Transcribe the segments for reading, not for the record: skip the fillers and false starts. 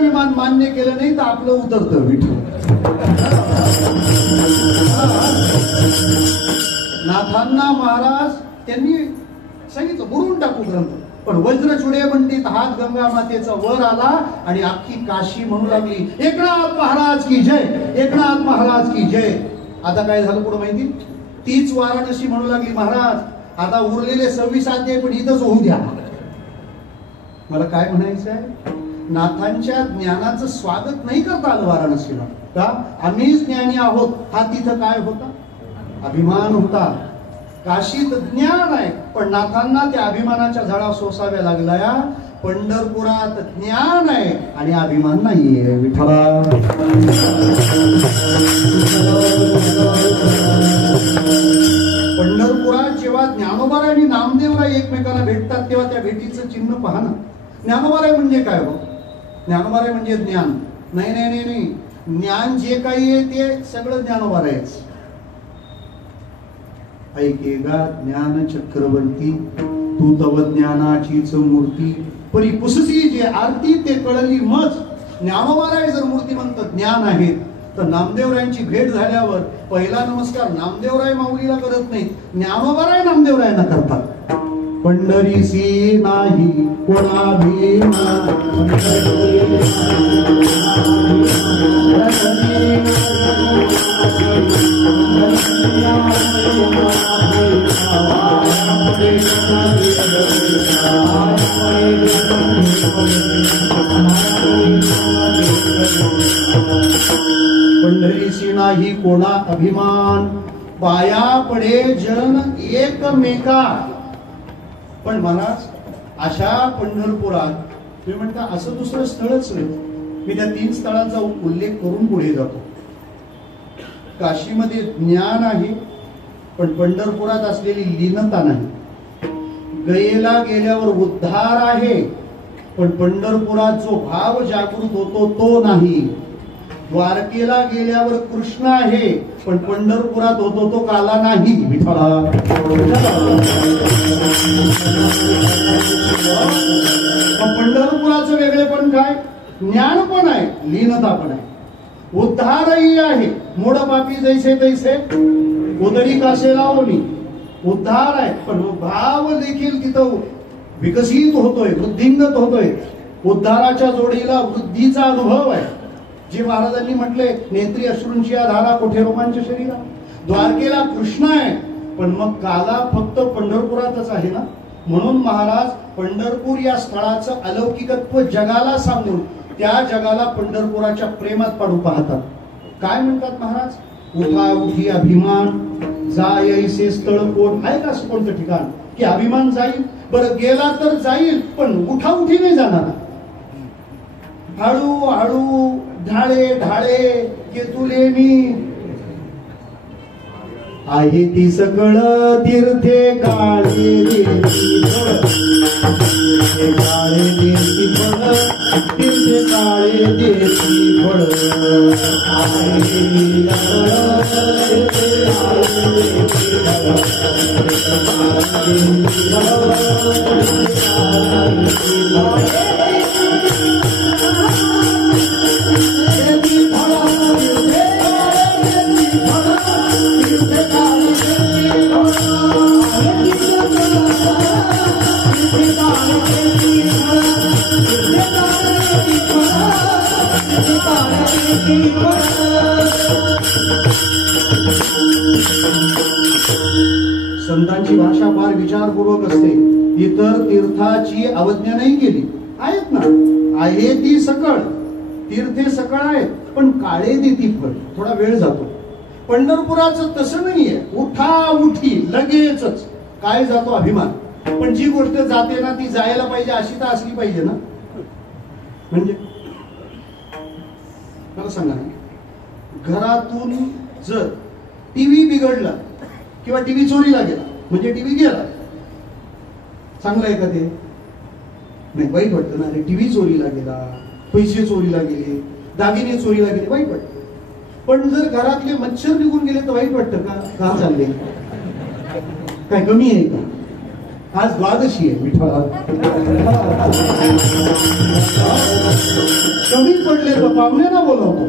विमान मान्य केलं नाही तर आपलं उतरतं विठ्ठल. नाथांना महाराज त्यांनी सांगितलं बुडून टाकू ग्रंथ, पण वज्रचुडे म्हणतात हात गंगा मातेचा वर आला आणि अख्खी काशी म्हणू लागली एकनाथ महाराज की जय, एकनाथ महाराज की जय. आता काय झालं पुढे माहिती? तीच वाराणसी म्हणू लागली महाराज आता उरलेले 26 अध्याय पण इथंच होऊ द्या. मला काय म्हणायचं आहे, नाथांच्या ज्ञानाचं स्वागत नाही करता आलं वाराणसीला का? आम्हीच ज्ञानी आहोत हा तिथं काय होता? अभिमान होता. काशीत ज्ञान आहे पण नाथांना त्या अभिमानाच्या झळा सोसाव्या लागल्या. पंढरपुरात ज्ञान आहे आणि अभिमान नाहीये विठ्ठला. पंढरपुरात जेव्हा ज्ञानोबाराय आणि नामदेवराय एकमेकाला भेटतात तेव्हा त्या भेटीचं चिन्ह पहा ना. ज्ञानोबाराय म्हणजे काय हो? ज्ञानोबाराय म्हणजे ज्ञान नाही नाही नाही नाही, ज्ञान जे काही आहे ते सगळं ज्ञानोबारायच. ऐकेगा ज्ञान चक्रवर्ती तू तव ज्ञानाचीच मूर्ती, परी पुससी जे आरती ते कळली मज. ज्ञानोबाराय जर मूर्तिमंत ज्ञान आहेत तर नामदेवरायांची भेट झाल्यावर पहिला नमस्कार नामदेवराय माऊलीला करत नाही, ज्ञानोबाराय नामदेवरायांना करतात. पंढरीसी नाही कोणा भीमा, पंढरीसी नाही कोणा अभिमान, पाया पडे जन एकमेका. पण महाराज अशा पंढरपुरात तुम्ही म्हणता असं दुसरं स्थळच नाही. मी त्या 3 स्थळांचा उल्लेख करून पुढे जातो. काशीमध्ये ज्ञान आहे पण पंढरपुरात असलेली लीनता नाही. गयेला गेल्यावर उद्धार आहे पण पंढरपुरात जो भाव जागृत होतो तो नाही. द्वारकेला गेल्यावर कृष्ण आहे पण पंढरपुरात होतो तो काला नाही विठ्ठला. पंढरपुराचं वेगळेपण काय? ज्ञान पण आहे, लीनता पण आहे, उद्धारही आहे. मोड पापी जैसे तैसे उदरी कासे लावणी, उद्धार आहे पण भाव देखील तिथं विकसित होतोय, वृद्धिंगत होतोय. उद्धाराच्या जोडीला वृद्धीचा अनुभव आहे. जे महाराजांनी म्हटले नेत्री अश्रूंची धारा कोठे रोमांच शरीरा. द्वारकेला कृष्ण आहे पण मग काला फक्त पंढरपुरातच आहे ना. म्हणून महाराज पंढरपूर या स्थळाचं अलौकिकत्व जगाला सांगून त्या जगाला पंढरपुराच्या प्रेमात पाडू पाहतात. काय म्हणतात महाराज? उठा उठी अभिमान जायसे स्थळ कोण आहे का? असं कोणतं ठिकाण की अभिमान जाईल? बरं गेला तर जाईल पण उठा उठी नाही जाणार. हळू हळू ढाळे ढाळे केतुले मी आहे ती सकळ तीर्थे काळे देती फळ, तीर्थे काळे देती फळ. संतांची भाषा फार विचारपूर्वक असते. इतर तीर्थाची अवज्ञा नाही केली. आहेत ना, आहे ती सकळ, तीर्थे सकळ आहेत पण काळे देती फळ. थोडा वेळ जातो. पंढरपुराचं तसं नाहीये. उठा उठी लगेचच काय जातो? अभिमान. पण जी गोष्ट जाते ना ती जायला पाहिजे अशी तर असली पाहिजे ना. म्हणजे मला सांगा ना, घरातून जर टीव्ही बिघडला किंवा टीव्ही चोरीला गेला म्हणजे टीव्ही गेला, चांगलं आहे का ते? नाही, वाईट वाटतं ना. टीव्ही चोरीला गेला, पैसे चोरीला गेले, दागिने चोरीला गेले, वाईट वाटतं. पण जर घरातले मच्छर निघून गेले तर वाईट वाटतं का? का चालले? काय कमी आहे का? आज द्वादशी आहे विठ्ठला. कमी पडले तर पाहुण्यांना बोलवतो.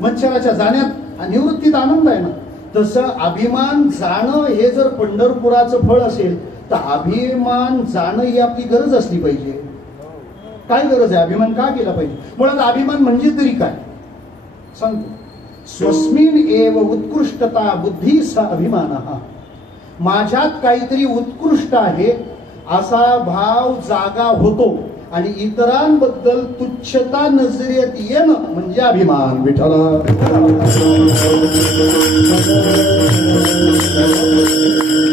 मच्छराच्या जाण्यात निवृत्तीत आनंद आहे ना. तसं अभिमान जाणं हे जर पंढरपुराचं फळ असेल तर अभिमान जाणं ही आपली गरज असली पाहिजे. काय गरज आहे? अभिमान का केला पाहिजे? मुळात अभिमान म्हणजे तरी काय सांगतो. स्वस्मिन एव उत्कृष्टता बुद्धी स अभिमान. माझ्यात काहीतरी उत्कृष्ट आहे असा भाव जागा होतो आणि इतरांबद्दल तुच्छता नजरेत येणं म्हणजे अभिमान. विठ्ठल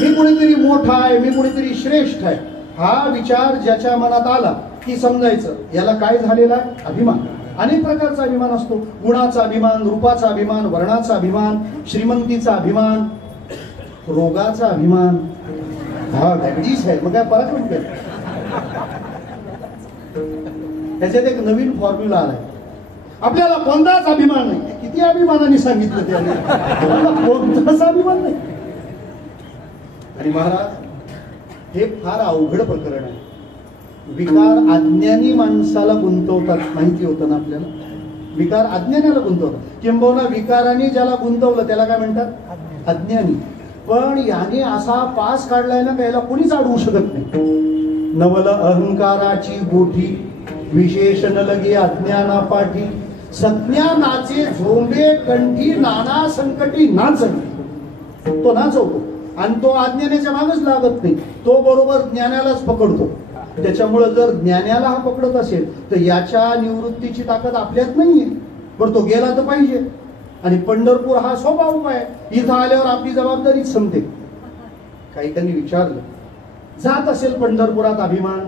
मी कुणीतरी मोठा आहे, मी कुणीतरी श्रेष्ठ आहे, हा विचार ज्याच्या मनात आला की समजायचं याला काय झालेला आहे? अभिमान. अनेक प्रकारचा अभिमान असतो. गुणाचा अभिमान, रूपाचा अभिमान, वर्णाचा अभिमान, श्रीमंतीचा अभिमान, रोगाचा अभिमान. हा डायबिटीस आहे मग काय परत म्हणते. त्याच्यात एक नवीन फॉर्म्युला आलाय. आपल्याला कोणताच अभिमान नाही. किती अभिमानाने सांगितलं त्याने, कोणताच अभिमान नाही. आणि महाराज हे फार अवघड प्रकरण आहे. विकार अज्ञानी माणसाला गुंतवतात. माहिती होतं ना आपल्याला. विकार अज्ञानाला गुंतवतात. किंबहुना विकाराने ज्याला गुंतवलं त्याला काय म्हणतात? अज्ञानी. पण याने असा पास काढलाय ना त्याला कोणीच अडवू शकत नाही. नवल अहंकाराची गोठी विशेषण लगे अज्ञाना पाठी. सज्ञानाचे झोंबे कंठी नाना संकटी नाचणी. तो नाचवतो आणि तो अज्ञानाच्या मागच लागत नाही. तो बरोबर ज्ञानालाच पकडतो. त्याच्यामुळे जर ज्ञानाला हा पकडत असेल तर याच्या निवृत्तीची ताकद आपल्यात नाहीये. पण तो गेला तर पाहिजे. आणि पंढरपूर हा सोपा उपाय आहे. इथं आल्यावर आपली जबाबदारीच संपते. काही त्यांनी विचारलं, जात असेल पंढरपुरात अभिमान,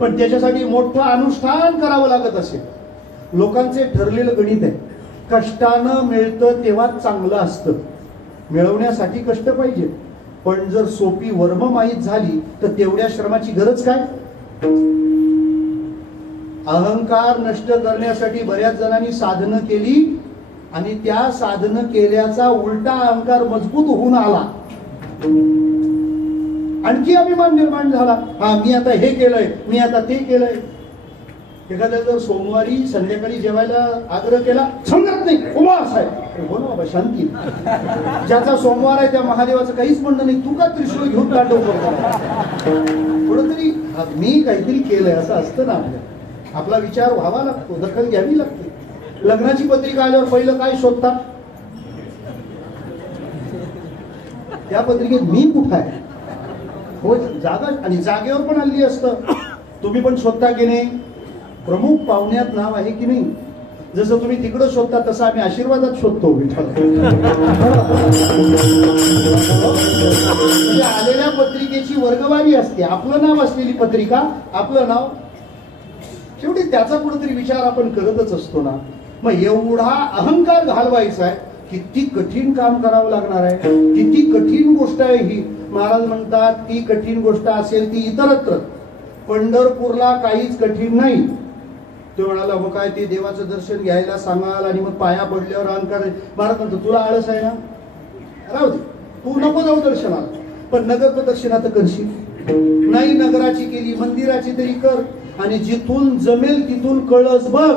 पण त्याच्यासाठी मोठं अनुष्ठान करावं लागत असेल. लोकांचे ठरलेलं गणित आहे, कष्टानं मिळतं तेव्हा चांगलं असतं. मिळवण्यासाठी कष्ट पाहिजे. पण जर सोपी वर्म माहीत झाली तर तेवढ्या श्रमाची गरज काय? अहंकार नष्ट करण्यासाठी बऱ्याच जणांनी साधनं केली आणि त्या साधनं केल्याचा उलटा अहंकार मजबूत होऊन आला. आणखी अभिमान निर्माण झाला. हा मी आता हे केलंय, मी आता ते केलंय. एखाद्या जर सोमवारी संध्याकाळी जेवायला आग्रह केला, समजत नाही उपवास आहे. हो ना बाबा, शांती. ज्याचा सोमवार आहे त्या महादेवाचं काहीच म्हणणं नाही. तू का त्रिशूळ घेऊन तांडव करतो? थोडं तरी मी काहीतरी केलंय असं असतं ना. आपला विचार व्हावा लागतो, दखल घ्यावी लागते. लग्नाची पत्रिका आल्यावर पहिलं काय शोधता? त्या पत्रिकेत मी कुठं आहे? हो, जागा. आणि जागेवर पण हल्ली असतं. तुम्ही पण शोधता की नाही? प्रमुख पाहुण्यात नाव आहे की नाही? जसं तुम्ही तिकडं शोधता तसं आम्ही आशीर्वादात शोधतो. आलेल्या पत्रिकेची वर्गवारी असते. आपलं नाव असलेली पत्रिका, आपलं नाव. शेवटी त्याचा कुठेतरी विचार आपण करतच असतो ना. मग एवढा अहंकार घालवायचा आहे, किती कठीण काम करावं लागणार आहे. किती कठीण गोष्ट आहे ही. महाराज म्हणतात ती कठीण गोष्ट असेल ती इतरत्र, पंढरपूरला काहीच कठीण नाही. तो म्हणाला मग काय ते देवाचं दर्शन घ्यायला सांगाल आणि मग पाया पडल्यावर अहंकार. महाराज म्हणतो तुला आळस आहे ना, राहू दे, तू नको जाऊ दर्शनाला, पण नगर प्रदक्षिणा तर करशील. नाही नगराची केली, मंदिराची तरी कर. आणि जिथून जमेल तिथून कळस बघ.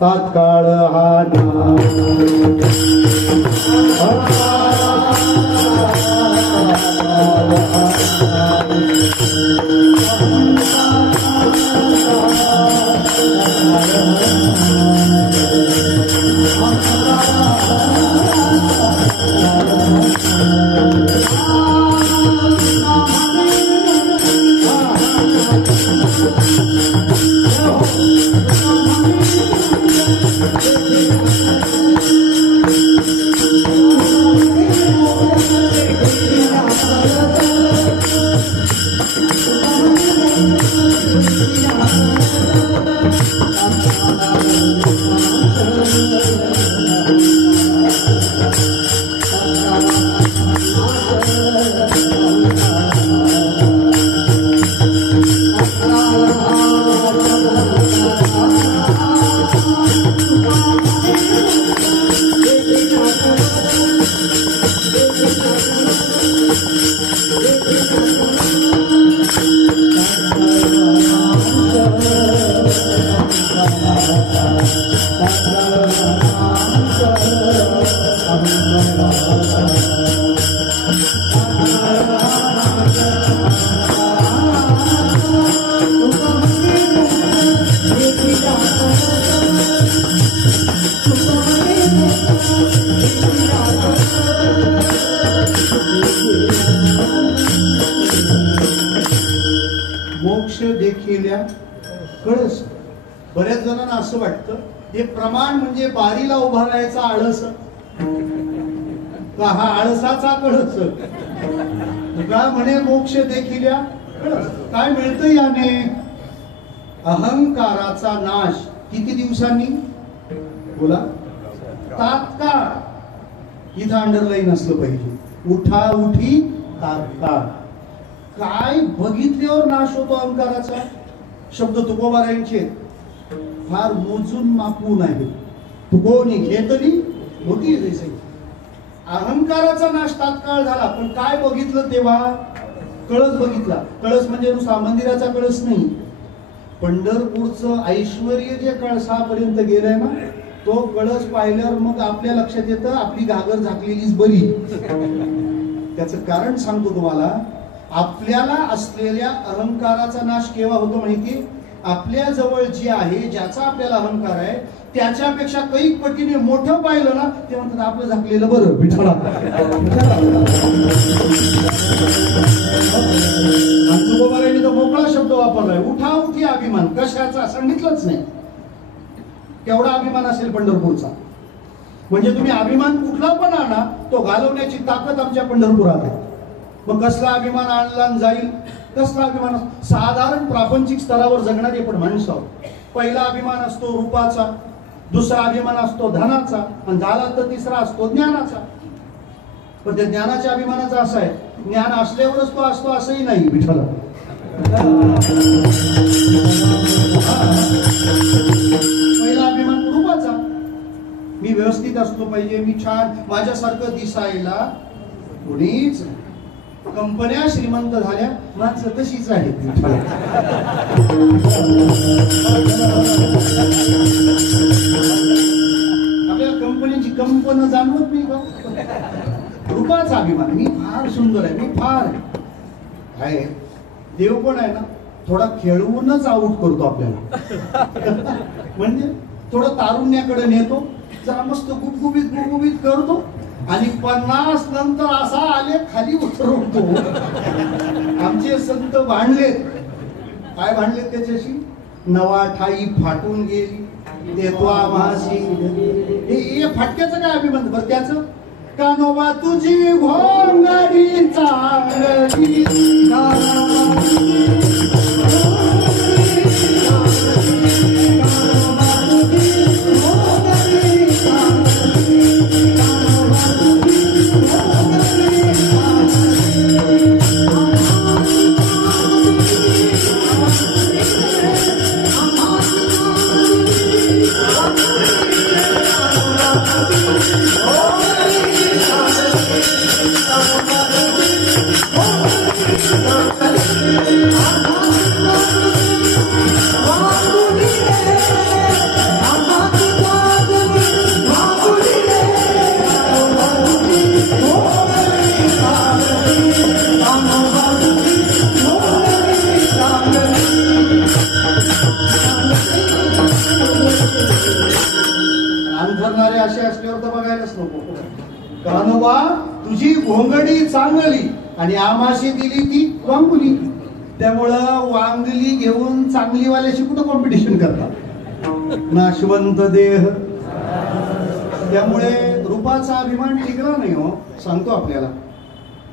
तात्काळ हा नाम मोक्ष देखील कळस. बऱ्याच जणांना असं वाटतं हे प्रमाण म्हणजे बारीला उभा राहायचा आळस का हा आळसाचा कळस. तुका म्हणे मोक्ष देखील कळस. काय मिळतं याने? अहंकाराचा नाश. किती दिवसांनी? बोला. तात्काळ. इथं अंडरलाईन असलं पाहिजे. उठा उठी तात्काळ. काय बघितल्यावर नाश होतो अहंकाराचा? शब्द तुकोबारायांचे फार मोजून मापून आहे. तुकोनी घेतली होती जैसे. अहंकाराचा नाश तात्काळ झाला. पण काय बघितलं तेव्हा? कळस बघितला. कळस म्हणजे नुसता मंदिराचा कळस नाही. पंढरपूरचं ऐश्वर जे कळसापर्यंत गेलंय ना, तो कळस पाहिल्यावर मग आपल्या लक्षात येतं आपली घागर झाकलेलीच बरी. त्याचं कारण सांगतो तुम्हाला. आपल्याला असलेल्या अहंकाराचा नाश केव्हा होतो माहिती? आपल्या जवळ जे आहे, ज्याचा आपल्याला अहंकार आहे, त्याच्यापेक्षा कैक पटीने मोठं पाहिलं ना, ते म्हणतात आपलं झाकलेलं बरं. विठ्ठला. तुकोबारायांनी तो मोकळा शब्द वापरलाय. उठा उठी अभिमान. कशाचा? सांगितलंच नाही. केवढा अभिमान असेल पंढरपूरचा. म्हणजे तुम्ही अभिमान कुठला पण आणा, तो घालवण्याची ताकद आमच्या पंढरपुरात आहे. मग कसला अभिमान आणला जाईल? कसला अभिमान? साधारण प्रापंचिक स्तरावर जगणारे पण माणसं. पहिला अभिमान असतो रूपाचा, दुसरा अभिमान असतो धनाचा, आणि झाला तर तिसरा असतो ज्ञानाचा. पण त्या ज्ञानाच्या अभिमानाचा असा आहे, ज्ञान असल्यावरच तो असतो असंही नाही. विठ्ठला. पहिला अभिमान रूपाचा. मी व्यवस्थित असलो पाहिजे, मी छान, माझ्यासारखं दिसायला कोणीच. कंपन्या श्रीमंत झाल्या, माणसं तशीच आहेत. आपल्याला कंपनीची कंपन जाणवत नाही का? रूपाचा अभिमान. मी फार सुंदर आहे, मी फार आहे. देव पण आहे ना, थोडा खेळवूनच आऊट करतो आपल्याला. म्हणजे थोडं तारुण्याकडे नेतो, जरा मस्त गुबगुबीत गुबगुबीत करतो, आणि 50 नंतर असा आले खाली उतरवतो. आमचे संत भांडलेत. काय भांडलेत त्याच्याशी? नवा ठाई फाटून गेली देतो आम्हासी. हे फाटक्याचं काय अभिमान? बरं त्याचं? कानोबा तुझी भोंगडी चांगली, असे असल्यावर तर बघायलाच नको. कानोबा तुझी भोंगडी चांगली, आणि आमाशी दिली ती वांगुली. त्यामुळं वांगली घेऊन चांगलीवाल्याशी कुठं कॉम्पिटिशन करतात? नाशवंत देह. त्यामुळे रूपाचा अभिमान टिकला नाही हो. सांगतो आपल्याला,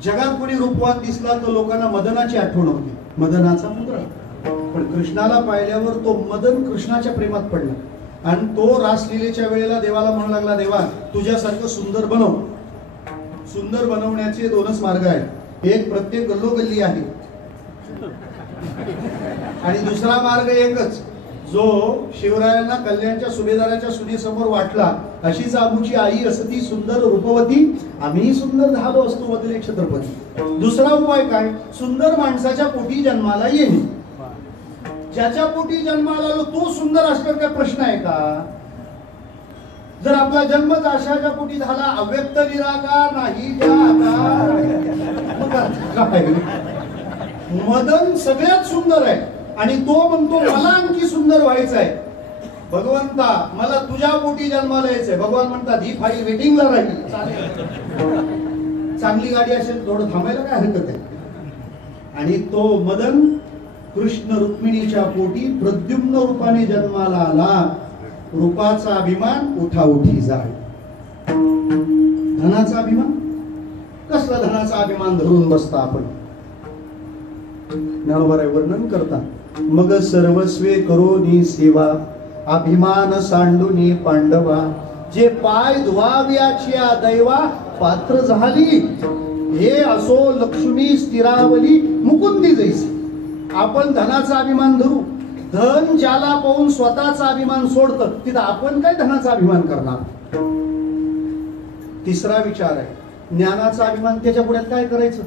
जगात कोणी रूपवान दिसला तर लोकांना मदनाची आठवण होती. मदनाचा मुद्रा. पण कृष्णाला पाहिल्यावर तो मदन कृष्णाच्या प्रेमात पडला, आणि तो रासलीलेच्या वेळेला देवाला म्हणू लागला, देवा तुझ्यासारखं सुंदर बनव. सुंदर बनवण्याचे दोनच मार्ग आहेत. एक प्रत्येक गल्लोगल्ली आहे, आणि दुसरा मार्ग एकच, जो शिवरायांना कल्याणच्या सुभेदाराच्या सुनेसमोर वाटला. अशीच आमची आई असती सुंदर रूपवती, आम्ही सुंदर झालो असतो वदले छत्रपती. दुसरा उपाय काय? सुंदर माणसाच्या पोटी जन्माला येणे. ज्याच्या पोटी जन्माला आलो तो सुंदर असणार काय प्रश्न आहे का? जर आपला जन्मच अशाच्या पोटी झाला, अव्यक्त निराकार नाही काय? मदन सगळ्यात सुंदर आहे आणि तो म्हणतो मला आणखी सुंदर व्हायचं आहे. भगवंता मला तुझ्या पोटी जन्माला यायचंय. भगवान म्हणतात ही फाईल वेटिंगला राहील. चांगली गाडी असेल थोडं थांबायला काय हरकत आहे. आणि तो मदन कृष्ण रुक्मिणीच्या पोटी प्रद्युम्न रूपाने जन्माला आला. रूपाचा अभिमान उठाउठी जाय. धनाचा अभिमान, कसला धनाचा अभिमान धरून बसता आपण. ज्ञानोबा वर्णन करता, मग सर्वस्वे करोनी सेवा, अभिमान सांडुनी पांडवा, जे पाय धुवाव्याच्या दैवा पात्र झाली. हे असो लक्ष्मी स्थिरावली मुकुंदी जैसी. आपण धनाचा अभिमान धरू. धन ज्याला पाहून स्वतःचा अभिमान सोडतं, तिथं आपण काय धनाचा अभिमान करणार. तिसरा विचार आहे ज्ञानाचा अभिमान. त्याच्या पुढ्यात काय करायचं?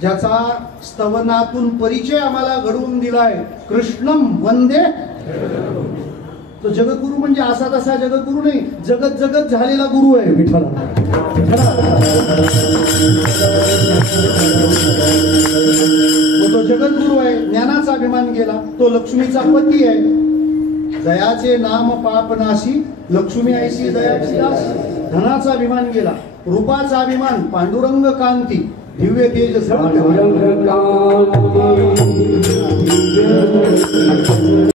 ज्याचा स्तवनातून परिचय आम्हाला घडवून दिलाय, कृष्णम वंदे. तो जगद्गुरु म्हणजे असा तसा जगद्गुरु नाही, जगत जगत झालेला गुरु आहे विठ्ठला. तो जगद्गुरु आहे. ज्ञानाचा अभिमान गेला. तो लक्ष्मीचा पती आहे. दयाचे नाम पापनाशी, लक्ष्मी ऐशी दयाची दास. धनाचा अभिमान गेला. रूपाचा अभिमान, पांडुरंग कांती, दिव्य तेज.